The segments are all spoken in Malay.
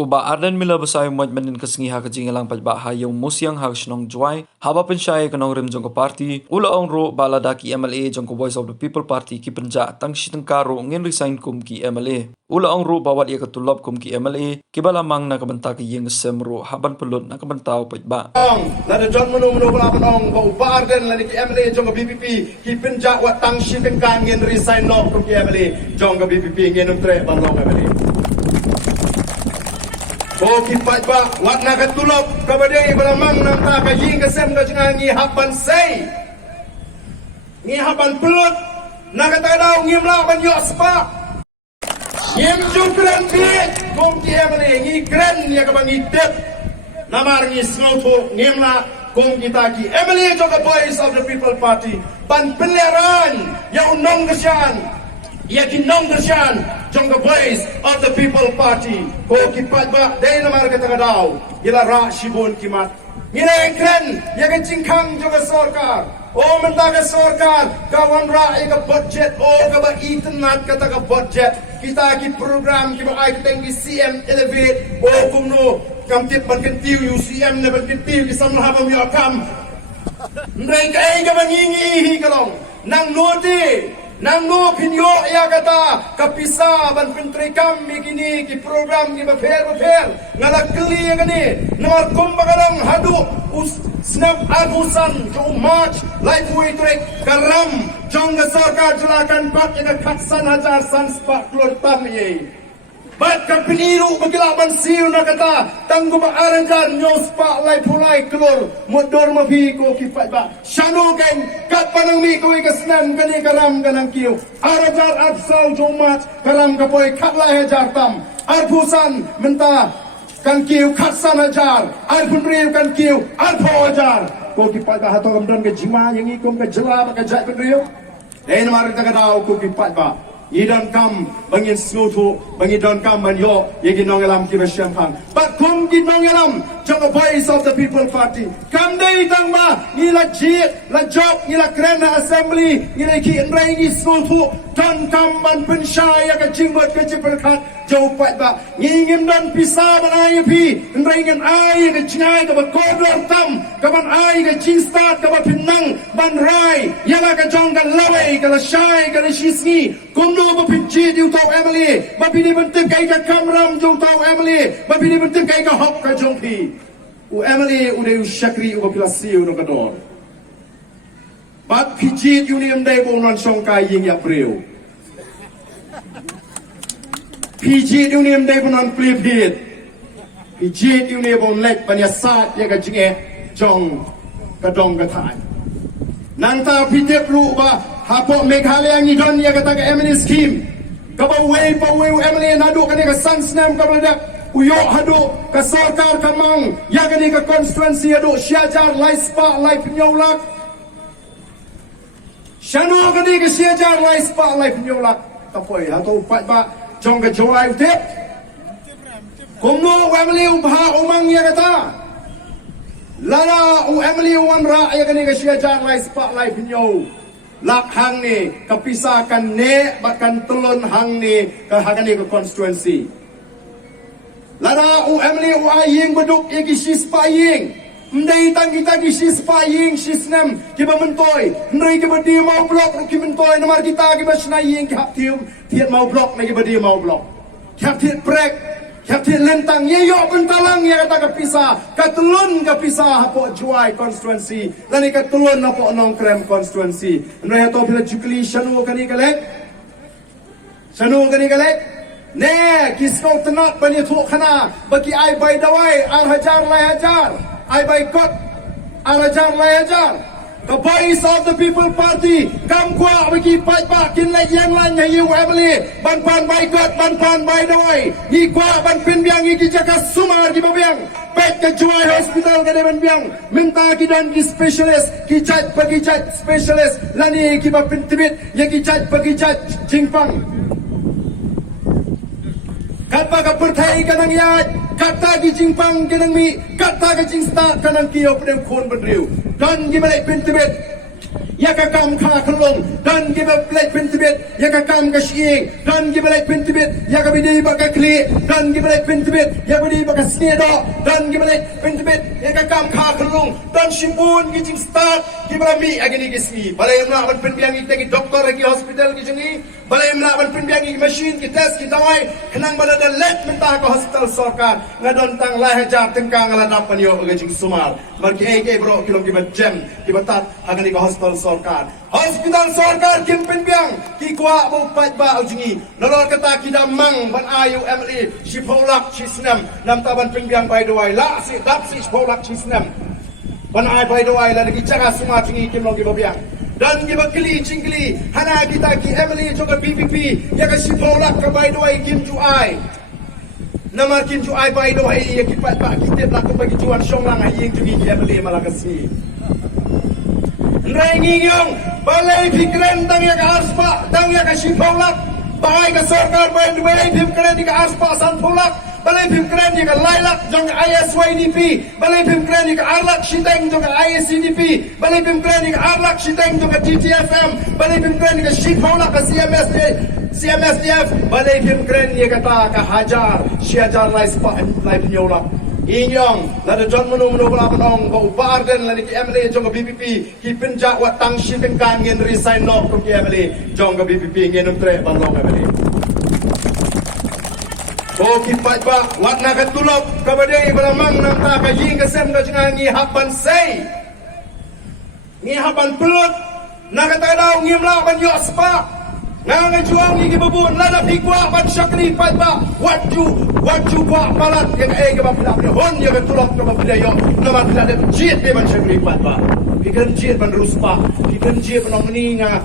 Uba ardan mila basay mo manin kasingi ha kajingalang palbaha yung musyang hagsnong juay haba pensay kanong rim jong ko party ula ong ro baladaki MLA jong ko Voice of the People Party ki penja tang sitang karo ngin resign kum ki MLA ula ong ro bawat ia katulop kum ki MLA ki balamang na kabanta ki yung semro haban pelot na kabantaw palba lada jong menu balapan ong ko uba ardan lani ki MLA jong ko BPP ki penja wat tang sitang kan ngin resign no kum ki MLA jong ko BPP ngin tre balong MLA kipat ba wat na katulog kabadai balamang nang ta kaying kasem ka jang ngihaban say ngihaban pelot na katadaw ngimla ban yo spa ngim jukran bi kong kiamane ngi kran ya ka bangi dep namar ngi snauto ngimla kong kita ki Emily Joka Voice of the People Party ban peleran ya unong kasyan ya kinong kasyan Jonga Voice of the People Party. Ko kipat ba day namar kata daw. Ila ra shibon kimat. Ngina engkren ya jingkang jonga sorkar. O mentaga sorkar kawan ra ka budget o ka ba itnat kata ka budget. Kita ki program ki ba ay tengi CM elevate o kumno kamtip ban kentiu UCM na ban kentiu ki samlahabam yo kam. Ndray kay ka bangingi kalong nang noti nang no pinyo ya kata kapisa ban pintri kami kini ki program ki bapher ngala kli gani namar kumbagalang hadu snap agusan to march life way trek karam jong sarkar julakan bat ya katsan hajar san spa klor tam ye bat ka piniru bagilaban siu na kata tanggo ba aranjan nyo spa life pulai klor modor mabi ko ki ba shano geng kat panang mi ko ikasnan kani karam kanang kiu arajar absau jomat karam kapoy katlai hajar tam arpusan menta kan kiu katsan hajar arpunriu kan kiu arpo hajar ko ki ba hato kamdan ke jima yang ikom ke jela ka jai penriu en mar ta kadau ko ki ba Idan kam bangin snutu bangidan kam manyo yegi nongelam ki besyampang but kum ki nongelam jong Voice of the People Party kam dei tang ma ngila jit la job ngila krena assembly ngila ki nrai ni snutu dan kam ban pensyaya ka jinggot ka jipelkat jau pat ba ngingim dan pisa ban ai pi nrai ngan ai ka jingai ka ba kodor tam ka ban ai ka jingstat ka ba pinang ban rai yala ka jong ka lawai ka la shai ka la shisni kum ba pinci di utau Emily ba pini bentuk kai ka kamram jong tau Emily ba pini bentuk kai ka hop ka jong pi u Emily u de shakri u pilasi u no kador ba piji u ni mdai bo non song kai ying ya preu piji u ni mdai bo non plip hit piji u ni bo lek ban ya sat ya ka jinge jong ka dong ka thai nang ta pijep lu ba hapo Meghalaya ngidon ya kata ke Emily scheme kabaway Emily nadu kani ka sansnam kabladak uyo hadu ka sarkar kamang ya kani ka constituency hadu syajar lai spa lai penyolak shano kani ka syajar lai spa lai penyolak kapoi hato pat ba jong ka joai tip kumno Emily ubha umang ya kata lala Emily wan ra ya kani ka syajar lai spa lai penyolak lak hang ni kapisakan ne bahkan telon hang ni ke hang ni ke constituency lada u Emily u aying beduk iki sispaying mdai tang kita ki sispaying sisnem ki bamentoi ndai ki badi mau blok ki mentoi nomor kita ki basnaying ki hak tium tiet mau blok na ki badi mau blok hak tiet prek hati lentang ye yo bentalang ya kata kapisa katulun kapisa hapo juai constituency lani katulun hapo nong krem constituency ndai hato bila jukli shanu kani kalek ne kisko tenat bani tu khana bagi ai bai dawai ar hajar lai hajar ai bai kot ar hajar lai hajar the Voice of the People Party kam kwa bagi pat ba kin lai yang lan ya yu Emily ban pan bai kot ban pan bai dawai ni kwa ban pin biang ki jaka sumar ki babiang pet ke juai hospital ke ban biang minta ki dan ki specialist ki chat bagi chat specialist lani ki ba pin tibit ya ki chat bagi chat jingpang kata ka perthai kanang ya kata ki jingpang kanang mi kata ka jingsta kanang ki op dem khon badriu dan gi balai pin tibet yakakam kha khlong dan gibe plate pentibet yakakam kashiing dan gibe plate pentibet yakabidi bakakli dan gibe plate pentibet yakabidi bakasnedo dan gibe plate pentibet yakakam kha khlong dan shimbun gijing start gibrami agini gismi balai mna ban penbiang itagi doktor agi hospital gijini balai mna ban penbiang igi machine ki test ki dawai khnang bala da let menta ka hospital sarkar ngadon tang lahaja tengkang ala dapan yo gijing sumar marki ek bro kilom ki jam ki batat agani ka hospital hospital sarkar kim penbiang ki kwa bo pat ba ujingi nolor kata ki damang ban ayu MLA shipolak chisnam nam taban penbiang by the way la si dap si shipolak chisnam ban ay by the way la ki chaga suma jingi kim long ki babiang dan ki bakli chingli hana kita ki MLA juga BPP ya ka shipolak ka by the way kim ju ai namar kim ju ai by the way ya ki pat ba ki tet la ko bagi juan shong lang ai yeng jingi ki MLA malakasi Rengiyong balai pikiran tang ya arspa tang ya shipolak bagai ke sarkar balai pikiran di arspa sanpolak balai pikiran di lailak jong ISYDP balai pikiran di arlak shiteng jong ISCDP balai pikiran di arlak shiteng jong TTFM balai pikiran di shipolak ke CMSDF balai pikiran di kata ke hajar syajar laispa lai penyolak Inyong lada John menu bala panong ko barden lani ki MLA jong BPP ki penjak wat tang shi tengkan ngin resign no ko ki MLA jong BPP ngin tre ban long MLA ko ki pat ba wat na ka tulop ka bade bala mang nam ta ka ying ka sem ka jinga ngi haban sei ngi haban pelut na ka ta daw ngim la ban yo spa nga juang ni gibubun lada pigwa ban syakri pat ba what you kwa palat yang ke ba pila hon ya ka tulok ka ba pila yo naman pila de jit be ban syakri pat ba ikan jit ban ruspa ikan jit ban meni nga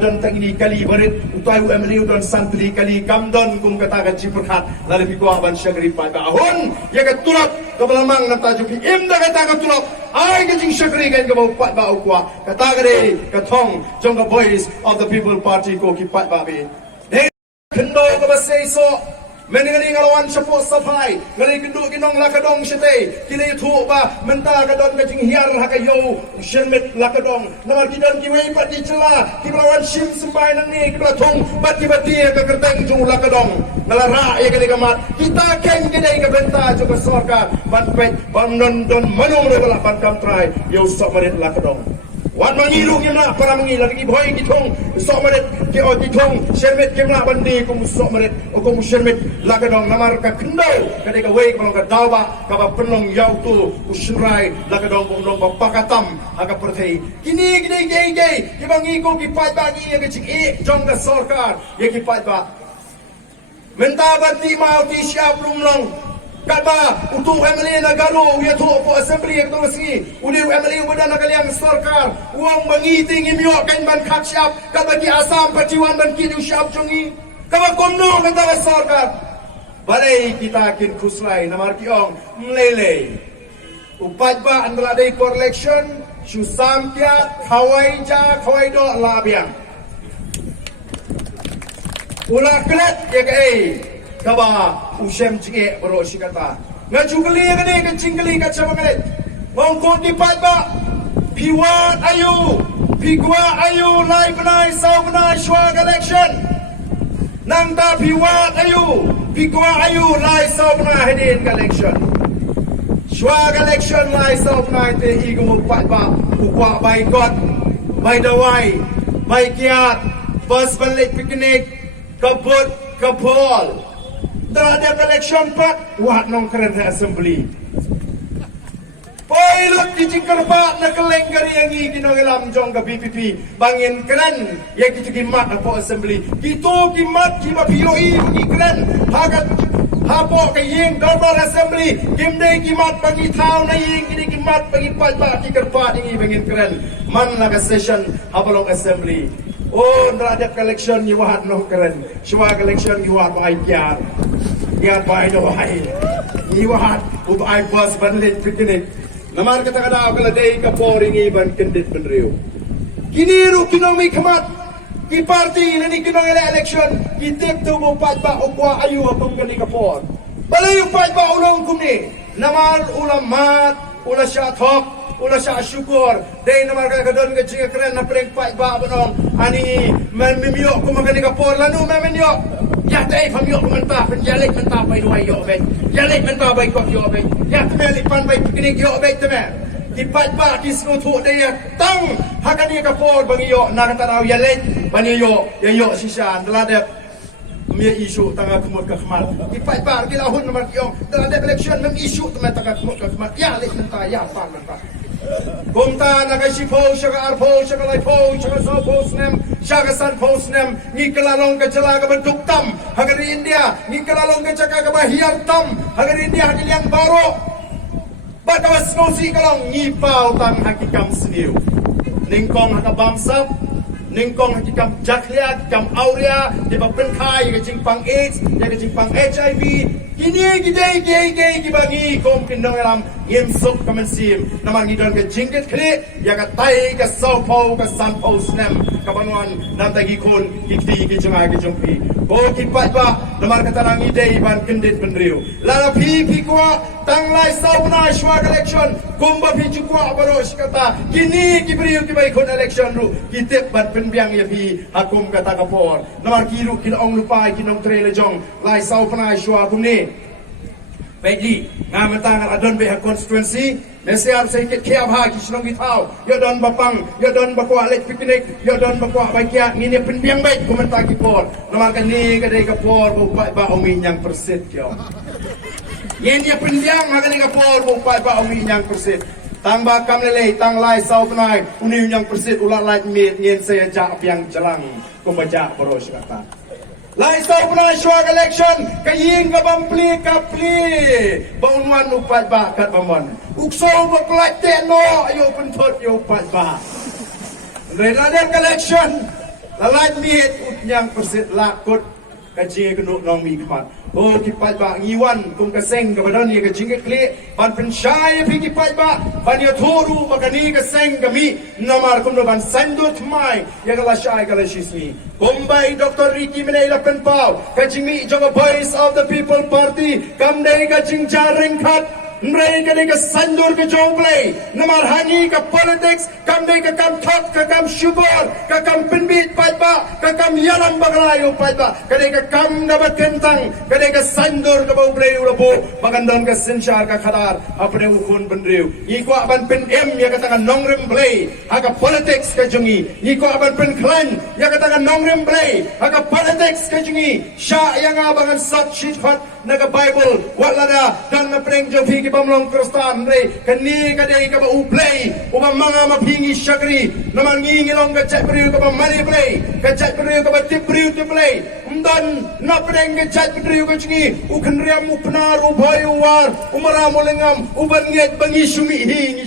dan tang ini kali barit utai MLA dan santri kali kamdon kum kata ka jipurhat lada pigwa ban syakri pat ba hon ya ka tulok ka balamang na tajuki imda kata ka tulok ay ka jing syakri kan ka ba pat ba ukwa kata ka de ka thong jong ka voice of the people party ko ki pat ba be de kendo ka ba say so meningani ngalawan syapo safai ngali kendu kinong lakadong syete kini thu ba menta kadon ka jing hiar hakayo shermet lakadong namar kidon ki wei pat di cela ki lawan sim sembai nang ni ki thong bat ki bati ka kerteng jung lakadong ngalara ya kali kamat kita keng kedai ka benta juga sarkar ban pet ban non don manung le bala ban kam trai yo sok marit lakadong Wan mangilu kena para mangil lagi boy kitong sok maret ki o kitong shermet kemla bandi kum sok maret o kum shermet lagadong namar ka kendo kade ka wei kolong ka dawa ka ba penong yau tu usrai lagadong bong dong ba pakatam aga perthei kini gidei gei ki bangi ko ki pat ba ni ga chik e jong ka sarkar ye ki pat ba menta bati mau ti siap lumlong Kaba untuk MLA Nagaro ya tu po assembly yang terus ni uli MLA badan nakaliang sarkar uang bangiting imyo kan ban khatsyap kaba ki asam patiwan ban ki usyap chungi kaba komno kata sarkar balai kita kin khuslai namar kiong mlele upat ba andra dei collection susam kya khawai do labiang ula klet ya kai kaba usem cike bro sikata ngajukli ngane ke cingli ka chamangale mongko di patba piwa ayu live nai sauna shwa election nang ta piwa ayu live sauna hedin election shwa election live sauna te igu patba ukwa by god by the way by kiat bus balik picnic kabut kapol terhadap election pat wah nong keren assembly pilot di cingkerpa na kelengkari yang ikinong ilam jong ka BPP bangin keren yang kita kimat apo assembly gitu kimat kimat POE bagi keren hagat hapo kaying double assembly kimday kimat bagi tao na ying kini kimat bagi pat cingkerpa ini bangin keren man laga session hapalong assembly oh terhadap election ni wahat nong keren semua election ni wahat baik ya by the way ni wahat ubai bos banlit picnic namar kata kada kala day ka poring iban kendit benriu kini ru kinong may kamat ki party na ni kinong election ki tek to mo pat ba ukwa ayu atong kani ka por balay pat ba ulong kumni namar ulamat ula syathok ulah sya syukur dei namar ka don ka jinga keren na preng pai ba banong ani men mimio ko magani ka por lanu men yo ya dei fam yo menta pen jalek menta pai duai yo be jalek menta bai ko yo be ya tmeli pan bai piknik yo be tme ki pai ba ki sku thu dei tang hakani ka por bang yo na ka taraw jalek bani yo ya yo sisa dalade Mia isu tangga kemut ke kemat. Ipai bar gila hun nomor kiong. Dalam election mem isu teman tangga kemut ke kemat. Ya leh mentah ya pan mentah. Kumta naga si po syaga arpo syaga lai po syaga so po snem syaga san po snem ni kelalong ke celaga bentuk tam. Hagar India ni kelalong ke caka ke bahiar tam. Hagar India hadi yang baru. Batawas ngosi kalong ni pau tang hakikam seniu. Ningkong hakabamsap. Ningkong hakikam jaklia, hakikam aurea, di bapeng kai, ya pang AIDS, ya pang HIV. Kini gidei gibangi kom pindong elam yemsuk kamensim. Namang gidon ke jingket kli, ya ka tai ka saupo ka sanpo snem kabanuan nam tagi kun kiti kijungai kijumpi. Ko kipat ba namar katarang idei ban kendit penriu. Lala pi kwa tanglai sauna shwa election kumba pi kwa baros kata kini kibriu kibai kun election ru kitip ban penbiang ya pi hakum kata kapor. Namar kiru kilong lupai kinong trele jong lai sauna shwa kumni. Baikli, ngamatang adon beha constituency, mesti harus sedikit kiam ha kisnong gitau. Ya don bapang, ya don bakwa lek piknik, ya don bakwa bakia ngini penbiang baik komentar kipor. Namakan ni kadai kapor bupai ba umi yang persit kyo. Yen ya penbiang makan kapor bupai ba umi yang persit. Tang ba kam lele, tang lai sau penai, uni yang persit ulat lai mit yen saya jak piang jelang kumbaja boros kata. Lai sau pernah syuag election kaying ka bampli kapli baunuan upat ba kat bamon ukso baklak teno ayo pentot yo upat ba redadar election lalai miet utnyang persit lakut kaji kenuk nong mi khat oh kipat ba ngiwan kum kaseng ka badan ye kajing kli ban pensyai pi kipat ba ban yo thoru makani kaseng kami namar kum ban sandut mai ya kala syai kala shismi Bombay Dr. Ricky Minay Penpau kajing mi joga voice of the people party kam dei kajing jaring khat mereka ni ke sandur ke jomplay namar hangi ke politics kam dei ke kam thot ke kam syubor ke kam penbit paiba ke kam yalam baglayo paiba ke dei ke kam dapat kentang ke dei ke sandur ke jomplay ulapo bagandon ke sensyar ke khadar apne ukun benriu iko aban pen m ya katakan nongrem play aga politics ke jungi iko aban pen klan ya katakan nongrem play aga politics ke jungi sya yang abangan sat shit khat naga bible walada dan na preng jofi ki bamlong krostan re kani kadai ka ba uplay uba mga mapingi syakri naman ngingilong ka chat priu ka ba mali play ka chat priu ka ba tip priu to play umdan na preng ka chat priu ka chingi ukan riam upnar ubayu war umara molengam uban nget bangi sumi hi ngi